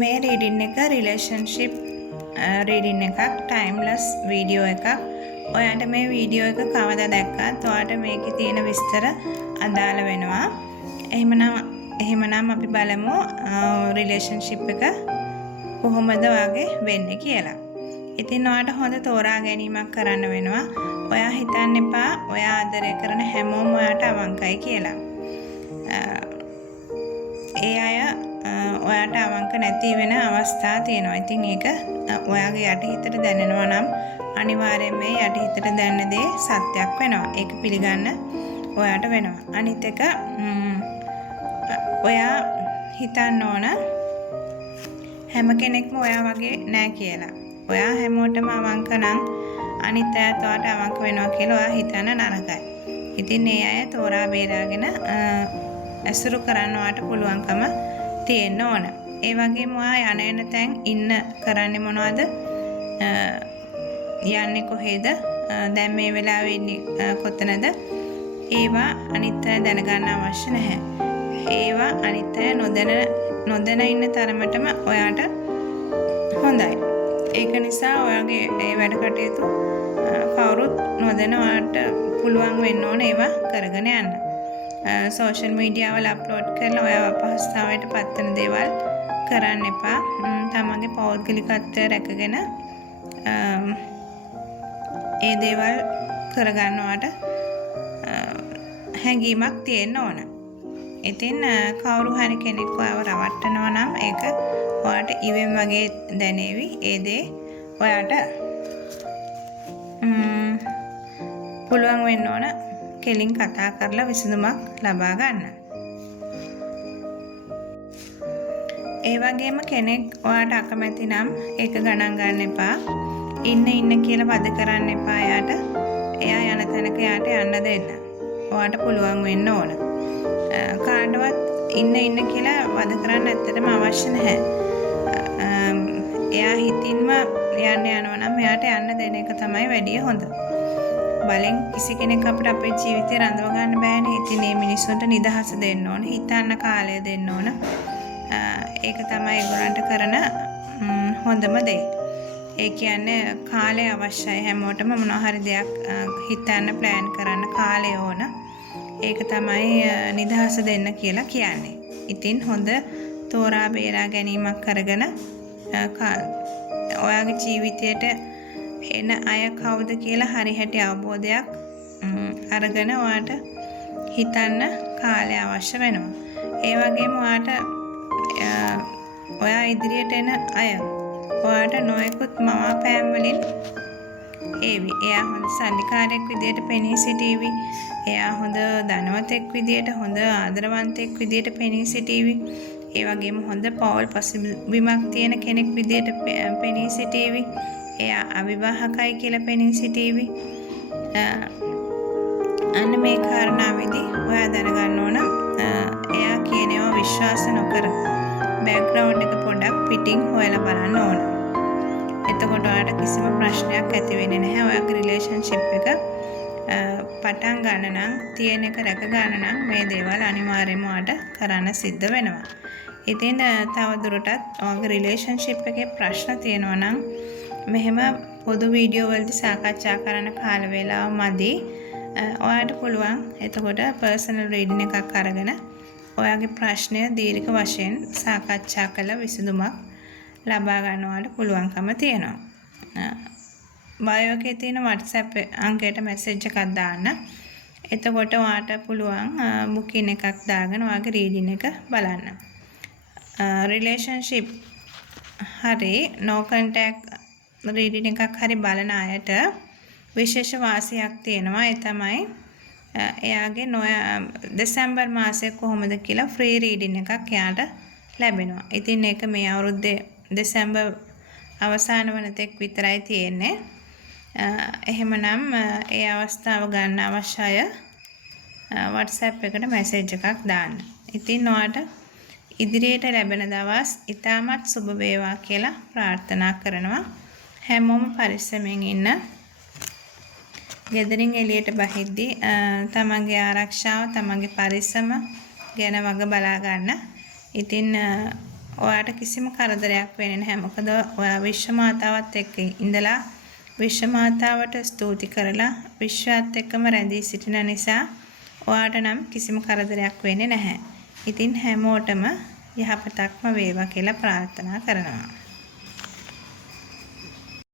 මේ රීඩින් එක relationship reading එකක් ටයිම්ලස් වීඩියෝ එකක්. ඔයාට මේ වීඩියෝ එක කවදා දැක්කත් ඔයාට මේකේ තියෙන විස්තර අදාළ වෙනවා. එහෙමනම් අපි බලමු රිලේෂන්ෂිප් එක කොහොමද වගේ වෙන්නේ කියලා. ඉතින් ඔයාට හොඳ තෝරා ගැනීමක් කරන්න වෙනවා. ඔයා හිතන්න එපා ඔයා ආදරය කරන හැමෝම ඔයාට අවංකයි කියලා. ඒ අය ඔයාට අවංක නැති වෙන අවස්ථා තියෙනවා. ඉතින් ඒක ඔයාගේ යටිහිතට දැනෙනවා නම් අනිවාර්යයෙන් මේ යටිහිතට දැනෙන දේ සත්‍යයක් වෙනවා. ඒක පිළිගන්න ඔයාට වෙනවා. අනිත් එක ඔයා හිතන්න ඕන හැම කෙනෙක්ම ඔයා වගේ නෑ කියලා. ඔයා හැමෝටම අවංක නම් අනිත් අයත් ඔයාට අවංක වෙනවා කියලා ඔයා හිතන්න නරකයි. ඉතින් මේ අය තෝරා බේරාගෙන ඇසුරු කරන්න ඔයාට පුළුවන්කම තියෙන්න ඕන. ඒ වගේම ඔයා යන තැන් ඉන්න කරන්නේ මොනවද? යන්නේ කොහෙද? දැන් මේ වෙලාවේ ඉන්නේ කොතනද? ඒවා අනිත් අය දැනගන්න අවශ්‍ය නැහැ. ඒවා අනිත් අය නොදැන ඉන්න තරමටම ඔයාට හොඳයි. ඒක නිසා ඔයාගේ ඒ වැඩ කටයුතු කවුරුත් නොදැන ඔයාට පුළුවන් වෙන්න ඕන ඒවා කරගෙන යන්න. සෝෂල් මීඩියා වල අප්ලෝඩ් කරලා ඔයාව අපහසුතාවයට පත්වන දේවල් කරන්න එපා. තමන්ගේ පෞද්ගලිකත්වය රැකගෙන ඒ දේවල් කරගන්නවට හැඟීමක් තියෙන්න ඕන. ඉතින් කවුරු හරි කෙනෙක් ඔයාව රවට්ටනවා නම් ඒක ඔයාට ඉවෙන් වගේ දැනේවි. ඒ දේ ඔයාට පුළුවන් වෙන්න ඕන කෙලින් කතා කරලා විසඳුමක් ලබා ගන්න. ඒ වගේම කෙනෙක් ඔයාට අකමැති නම් ඒක ගණන් ගන්න එපා. ඉන්න කියලා වද කරන්න එපා එයාට. එයා යන තැනක එයාට යන්න දෙන්න. ඔයාට පුළුවන් වෙන්න ඕන. කාටවත් ඉන්න කියලා වද කරන්න ඇත්තටම අවශ්‍ය නැහැ. එයා හිතින්ම යන්න යනවා නම් එයාට යන්න දෙන එක තමයි වැඩිය හොඳ. බලෙන් කිසි කෙනෙක් අපිට අපේ ජීවිතේ රඳව ගන්න බෑනේ. ඉතින් මේ මිනිස්සුන්ට නිදහස දෙන්න ඕන, හිතන්න කාලය දෙන්න ඕන. ඒක තමයි ඒගොල්ලන්ට කරන හොඳම දේ. ඒ කියන්නේ කාලය අවශ්‍යයි හැමෝටම මොනවා හරි දෙයක් හිතන්න ප්ලෑන් කරන්න කාලය ඕන. ඒක තමයි නිදහස දෙන්න කියලා කියන්නේ. ඉතින් හොඳ තෝරා බේරා ගැනීමක් කරගෙන ඔයාගේ ජීවිතයට එන අය කවුද කියලා හරි හැටි අවබෝධයක් අරගෙන ඔයාට හිතන්න කාලය අවශ්‍ය වෙනවා. ඒ වගේම ඔයාට ඔයා ඉදිරියට එන අය ඔයාට නොයෙකුත් මවාපෑම් වලින් ඒවි. එයා හොඳ සල්ලිකාරයෙක් විදියට පෙනී සිටීවි. එයා හොඳ ධනවතෙක් විදියට, හොඳ ආදරවන්තෙක් විදියට පෙනී සිටීවි. ඒ වගේම හොඳ පෞල් පසුබිමක් තියෙන කෙනෙක් විදියට පෙනී සිටීවි. එයා අවිවාහකයි කියලා පෙනී සිටීවි. අන්න මේ කාරණාවේදී ඔයා දැනගන්න ඕන එයා කියන ඒවා විශ්වාස නොකර බෑග්ග්‍රවුන්ඩ් එක පොඩ්ඩක් පිටින් හොයලා බලන්න ඕන. එතකොට ඔයාට කිසිම ප්‍රශ්නයක් ඇති වෙන්නේ නැහැ. ඔයාගේ රිලේෂන්ෂිප් එක පටන් ගන්න නම්, තියෙන එක රැක ගන්න නම් මේ දේවල් අනිවාර්යයෙන්ම ඔයාට කරන්න සිද්ධ වෙනවා. ඉතින් තව දුරටත් ඔයාගේ රිලේෂන්ෂිප් එකේ ප්‍රශ්න තියෙනවා නම් මෙහෙම පොදු වීඩියෝ වලදී සාකච්ඡා කරන කාල වේලාව මදි. ඔයාට පුළුවන් එතකොට පර්සනල් රීඩින් එකක් අරගෙන ඔයාගේ ප්‍රශ්නය දීර්ඝ වශයෙන් සාකච්ඡා කළ විසඳුමක් ලබා ගන්නවට පුළුවන්කම තියෙනවා. බයෝ එකේ තියෙන WhatsApp අංකයට මැසේජ් එකක් දාන්න. එතකොට ඔයාට පුළුවන් බුකින් එකක් දාගෙන ඔයාගේ රීඩින් එක බලන්න. රිලේෂන්ෂිප් හරි no contact රීඩින් එකක් හරි බලන අයට විශේෂ වාසියක් තියෙනවා. ඒ තමයි එයාගේ දෙසැම්බර් මාසයේ කොහොමද කියලා ෆ්‍රී රීඩින් එකක් එයාට ලැබෙනවා. ඉතින් ඒක මේ අවුරුද්දේ දෙසැම්බර් අවසාන වන තෙක් විතරයි තියෙන්නේ. එහෙමනම් ඒ අවස්ථාව ගන්න අවශ්‍ය අය WhatsApp එකට මැසේජ් එකක් දාන්න. ඉතින් ඔයාට ඉදිරියට ලැබෙන දවස් ඉතාමත් සුබ වේවා කියලා ප්‍රාර්ථනා කරනවා. හැමෝම පරිස්සමෙන් ඉන්න. ගෙදරින් එළියට බහිද්දී තමන්ගේ ආරක්ෂාව, තමන්ගේ පරිස්සම ගැන වග බලා ගන්න. ඉතින් ඔයාට කිසිම කරදරයක් වෙන්නේ නැහැ. මොකද ඔයා විශ්ව මාතාවත් එක්ක ඉඳලා විශ්ව මාතාවට ස්තුති කරලා විශ්වයත් එක්කම රැඳී සිටින නිසා ඔයාට නම් කිසිම කරදරයක් වෙන්නේ නැහැ. ඉතින් හැමෝටම යහපතක්ම වේවා කියලා ප්‍රාර්ථනා කරනවා.